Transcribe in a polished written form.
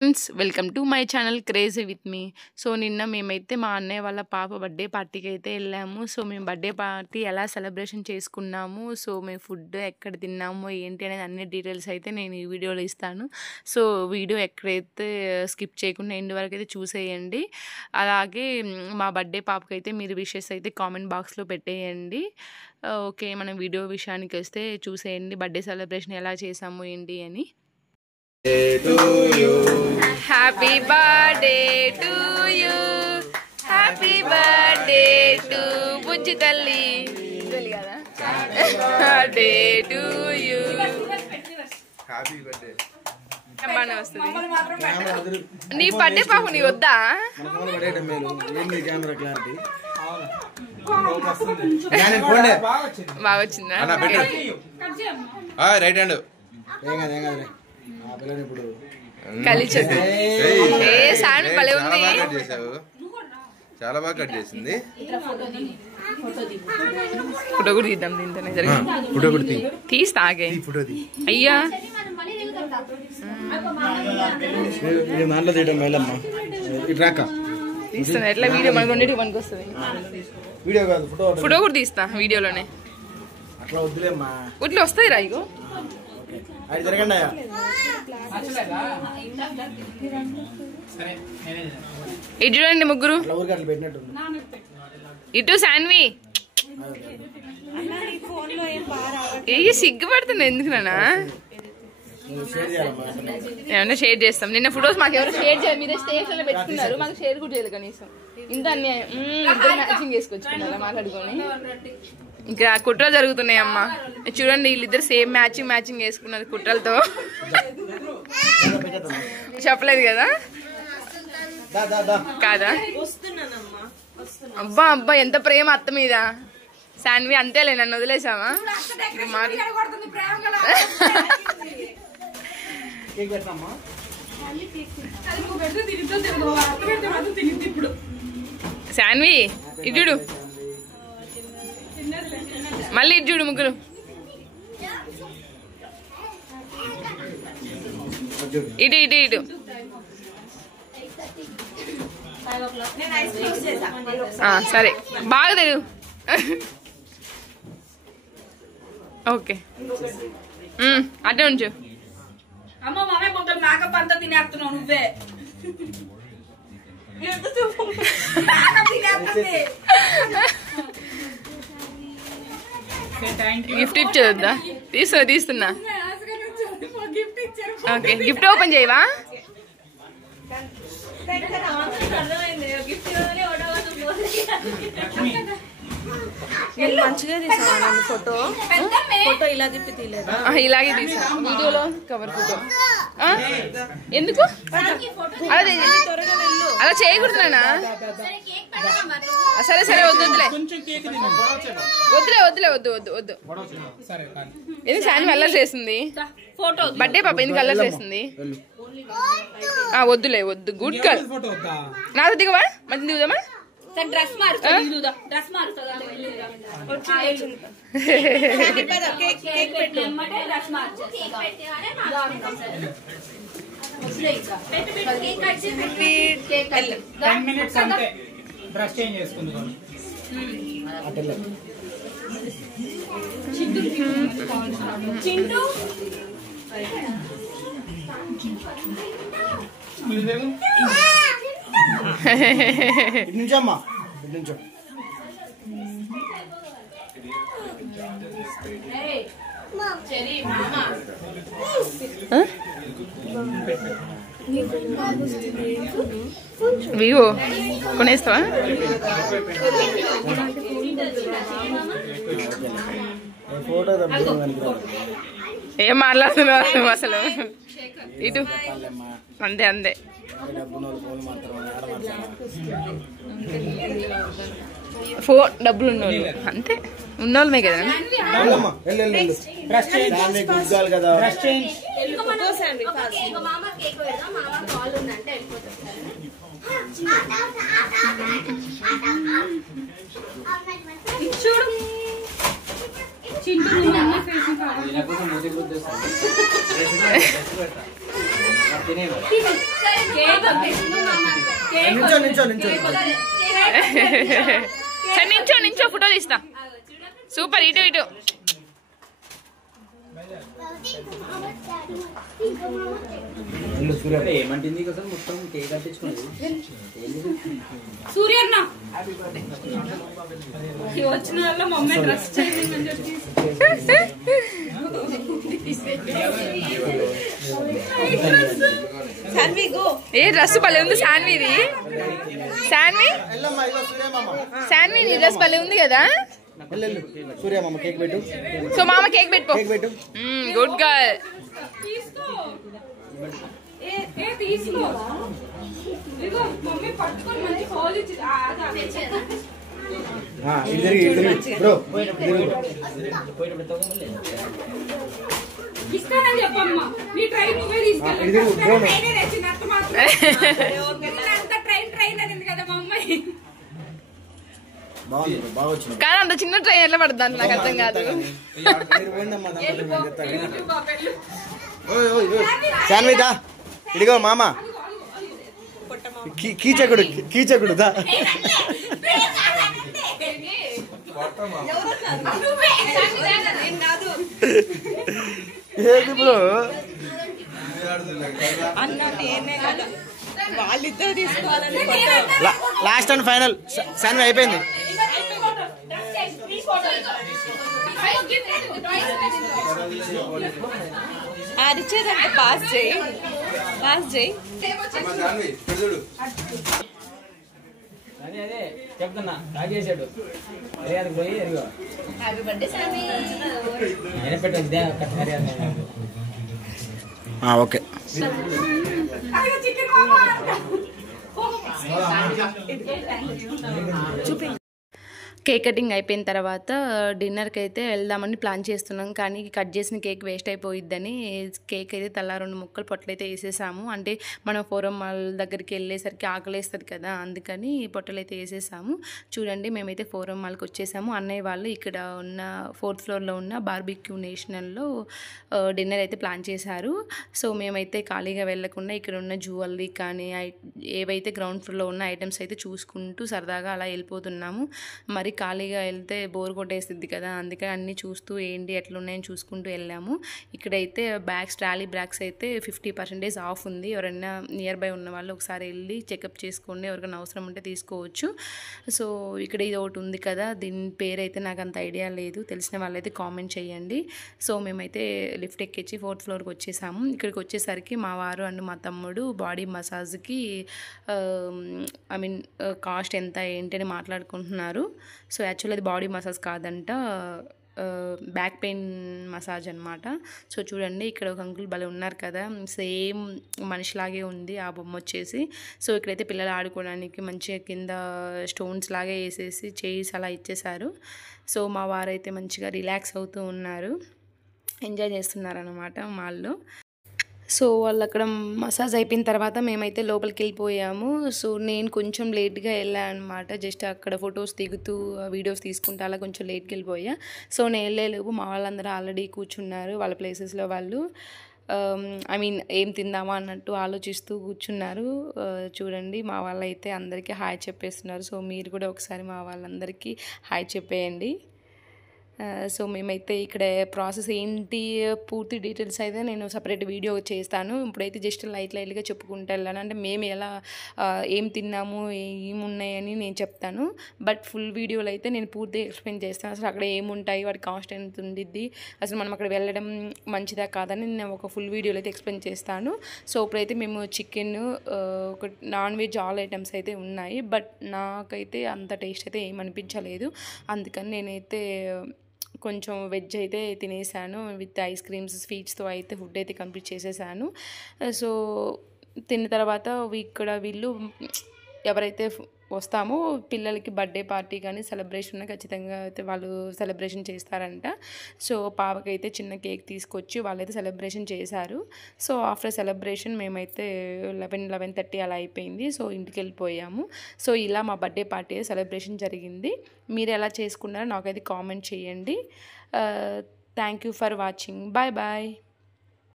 Friends welcome to my channel crazy with me. So నిన్న మేమైతే మా అన్నయ్య వాళ్ళ పాప బర్త్డే పార్టీకి అయితే వెళ్ళాము. సో మేము బర్త్డే పార్టీ ఎలా సెలబ్రేషన్ చేసుకున్నాము, సో మేము ఫుడ్ ఎక్కడ తిన్నాము ఏంటి అనేది అన్ని డీటెయిల్స్ అయితే నేను ఈ వీడియోలో ఇస్తాను. సో వీడియో ఎక్కడైతే స్కిప్ చేయకుండా ఎండ్ వరకు అయితే చూసేయండి. అలాగే మా బర్త్డే పాపకి అయితే మీరు విషెస్ అయితే కామెంట్ బాక్స్లో పెట్టేయండి. ఓకే, మనం వీడియో విషయానికి వస్తే చూసేయండి బర్త్డే సెలబ్రేషన్ ఎలా చేసాము ఏంటి అని. Happy birthday to you, happy birthday to బుజ్జి తల్లి, బర్త్డే టు యూ. బాగానే వస్తుంది. నీ బర్త్డే పాప నీ వద్దా? బాగా వచ్చిందా? రైట్ హ్యాండ్ కలిసి చాలా బాగా కట్ చేసింది. ఫోటో కూడా తీద్దాం దీంతోనే. తీస్తా అయ్యా తీస్తున్నా. ఎట్లా వీడియో మనకు ఉండేటివి మనకు వస్తుంది. ఫోటో కూడా తీస్తా వీడియోలోనే. ఇట్లా వస్తాయి రా. ఇగో ఇటు చూడండి ముగ్గురు. ఇటు శాన్వి ఏ సిగ్గుపడుతున్నా ఎందుకు నానా? ఏమన్నా షేర్ చేస్తాం. నిన్న ఫొటోస్ మాకు ఎవరు షేర్ చేయాలి, మీరే స్టేజ్ లో పెట్టుకున్నారు, మాకు షేర్ కూడా చేయలేదు కనీసం. ఇంత అన్యాయం. ఇద్దరు మ్యాచింగ్ చేసుకొచ్చుకున్నారా మాట్లాడుకొని? ఇంకా కుట్రలు జరుగుతున్నాయి అమ్మ. చూడండి వీళ్ళిద్దరు సేమ్ మ్యాచింగ్ వేసుకున్నారు కుట్రలతో. చెప్పలేదు కదా కాదా? అబ్బా అబ్బా ఎంత ప్రేమ అత్త మీద. శాన్వి అంతేలే, నన్ను వదిలేసావా? శాన్వి ఇటు మళ్ళీ ఇటు చూడు ముగ్గురు. ఇటు ఇటు ఇటు సరే బాగా తెలు. ఓకే అటే ఉంచు. గిఫ్ట్ ఇచ్చేద్దా? తీస్తున్నా. ఓకే గిఫ్ట్ ఓపెన్ చేయవా? మంచిగా తీసా ఫోటో. ఇలా తిప్పి తీయలేదు, ఇలాగే తీసా వీడియోలో కవర్ ఫోటో. ఎందుకు అలా చేయకూడదు నానా? సరే సరే వద్దులే వద్దు. ఎందుకు శాన్వి అల్లరి చేస్తుంది? బర్త్డే పాప ఎందుకు అల్లరి చేస్తుంది? వద్దులే వద్దు. Good girl. నాతో దిగవా? మంచి దిగుదామా? వివో కొనేస్తావా? ఏం మాట్లాడుతున్నావు అసలు? ఇటు అంతే ఫోన్ డబ్బులు ఉన్నోళ్ళు అంతే. ఉన్నోళ్ళమే కదా. సరే నించో ఫోటో తీస్తా. సూపర్. ఇటు ఏమంటుంది కదా మొత్తం కేక్ కట్టించుకున్నది సూర్యన్న వచ్చిన వాళ్ళ మమ్మీ డ్రెస్ చేయిందని చెప్పి ఏ డ్రెస్ భలే ఉంది శాన్విది. శాన్వి నీ డ్రెస్ భలే ఉంది కదా. సూర్య మామ కేక్ పెట్టు. సో మామ కేక్ పెట్టుకో. Good girl. ఇస్తానని చెప్పమ్మా. నీ ట్రైన్ నువ్వే తీసుకెళ్ళి ట్రైన్ అనేది కదా మా అమ్మాయి. కానీ అంత చిన్న ట్రైన్ ఎట్లా పడుతుంది నాకు అర్థం కాదు. శాన్విదా ఇదిగో మామ కీచకుడు దా. ఏది బ్రో వాళ్ళిద్దరు తీసుకోవాలని లాస్ట్ అండ్ ఫైనల్ శాన్వి అయిపోయింది. అరిచేదంటే పాస్ చేయి. అదే చెప్తున్నా తాగేసాడు మర్యాద పోయి ఎదిగో ఆయన పెట్టదు ఓకే. కేక్ కటింగ్ అయిపోయిన తర్వాత డిన్నర్కి అయితే వెళ్దామని ప్లాన్ చేస్తున్నాం. కానీ కట్ చేసిన కేక్ వేస్ట్ అయిపోయిద్దని కేక్ అయితే తలా 2 ముక్కలు పొట్టలైతే వేసేసాము. అంటే మనం ఫోరం మాల్ దగ్గరికి వెళ్ళేసరికి ఆకలేస్తుంది కదా, అందుకని పొట్టలు అయితే వేసేసాము. చూడండి మేమైతే ఫోరం మాల్కి వచ్చేసాము. అన్నయ్య వాళ్ళు ఇక్కడ ఉన్న 4th ఫ్లోర్లో ఉన్న బార్బిక్యూ నేషనల్లో డిన్నర్ అయితే ప్లాన్ చేశారు. సో మేమైతే ఖాళీగా వెళ్ళకుండా ఇక్కడ ఉన్న జ్యువెలరీ కానీ ఏవైతే గ్రౌండ్ ఫ్లోర్లో ఉన్న ఐటమ్స్ అయితే చూసుకుంటూ సరదాగా అలా వెళ్ళిపోతున్నాము. మరి ఖాళీగా వెళ్తే బోర్ కొట్టేస్తుంది కదా, అందుకని అన్నీ చూస్తూ ఏంటి ఎట్లున్నాయని చూసుకుంటూ వెళ్ళాము. ఇక్కడైతే ట్రాలీ బ్యాగ్స్ అయితే 50% ఆఫ్ ఉంది. ఎవరైనా నియర్ బై ఉన్న వాళ్ళు ఒకసారి వెళ్ళి చెకప్ చేసుకోండి, ఎవరికైనా అవసరం ఉంటే తీసుకోవచ్చు. సో ఇక్కడ ఇది ఒకటి ఉంది కదా, దీని పేరు అయితే నాకు అంత ఐడియా లేదు, తెలిసిన వాళ్ళైతే కామెంట్ చేయండి. సో మేమైతే లిఫ్ట్ ఎక్కించి 4th ఫ్లోర్కి వచ్చేసాము. ఇక్కడికి వచ్చేసరికి మా వారు అండ్ మా తమ్ముడు బాడీ మసాజ్కి కాస్ట్ ఎంత ఏంటి అని మాట్లాడుకుంటున్నారు. సో యాక్చువల్లీ అది బాడీ మసాజ్ కాదంట, బ్యాక్ పెయిన్ మసాజ్ అనమాట. సో చూడండి ఇక్కడ ఒక అంకుల్ భలే ఉన్నారు కదా, సేమ్ మనిషిలాగే ఉంది ఆ బొమ్మ వచ్చేసి. సో ఇక్కడైతే పిల్లలు ఆడుకోవడానికి మంచిగా కింద స్టోన్స్ లాగే వేసేసి చైర్స్ అలా ఇచ్చేసారు. సో మా వారైతే మంచిగా రిలాక్స్ అవుతూ ఉన్నారు, ఎంజాయ్ చేస్తున్నారు అన్నమాట మాల్లో. సో వాళ్ళు అక్కడ మసాజ్ అయిపోయిన తర్వాత మేమైతే లోపలికి వెళ్ళిపోయాము. సో నేను కొంచెం లేట్గా వెళ్ళాను అనమాట, జస్ట్ అక్కడ ఫొటోస్ దిగుతూ వీడియోస్ తీసుకుంటూ అలా కొంచెం లేట్కి వెళ్ళిపోయా. సో నేను వెళ్ళేలోపు మా వాళ్ళందరూ ఆల్రెడీ కూర్చున్నారు వాళ్ళ ప్లేసెస్లో. వాళ్ళు ఏం తిందామా అన్నట్టు ఆలోచిస్తూ కూర్చున్నారు. చూడండి మా వాళ్ళైతే అందరికీ హాయ్ చెప్పేస్తున్నారు. సో మీరు కూడా ఒకసారి మా వాళ్ళందరికీ హాయ్ చెప్పేయండి. సో మేమైతే ఇక్కడ ప్రాసెస్ ఏంటి పూర్తి డీటెయిల్స్ అయితే నేను సపరేట్ వీడియో చేస్తాను. ఇప్పుడైతే జస్ట్ లైట్గా చెప్పుకుంటూ వెళ్ళాను, అంటే మేము ఎలా ఏం తిన్నాము ఏమున్నాయని నేను చెప్తాను. బట్ ఫుల్ వీడియోలో అయితే నేను పూర్తిగా ఎక్స్ప్లెయిన్ చేస్తాను, అసలు అక్కడ ఏముంటాయి, వాటి కాస్ట్ ఎంత ఉండిద్ది, అసలు మనం అక్కడ వెళ్ళడం మంచిదా కాదని నేను ఒక ఫుల్ వీడియోలో అయితే ఎక్స్ప్లెయిన్ చేస్తాను. సో ఇప్పుడైతే మేము చికెన్, ఒక నాన్ వెజ్ ఆల్ ఐటమ్స్ అయితే ఉన్నాయి. బట్ నాకైతే అంత టేస్ట్ అయితే ఏమనిపించలేదు, అందుకని నేనైతే కొంచెం వెజ్ అయితే తినేసాను. విత్ ఐస్ క్రీమ్స్ స్వీట్స్తో అయితే ఫుడ్ అయితే కంప్లీట్ చేసేసాను. సో తిన్న తర్వాత ఇక్కడ వీళ్ళు ఎవరైతే వస్తామో పిల్లలకి బర్త్డే పార్టీ కానీ సెలబ్రేషన్ ఖచ్చితంగా అయితే వాళ్ళు సెలబ్రేషన్ చేస్తారంట. సో పాపకైతే చిన్న కేక్ తీసుకొచ్చి వాళ్ళైతే సెలబ్రేషన్ చేశారు. సో ఆఫ్టర్ సెలబ్రేషన్ మేమైతే 11:30 అలా అయిపోయింది. సో ఇంటికి వెళ్ళిపోయాము. సో ఇలా మా బర్త్డే పార్టీ సెలబ్రేషన్ జరిగింది. మీరు ఎలా చేసుకున్నారో నాకైతే కామెంట్ చేయండి. Thank you for watching. Bye bye.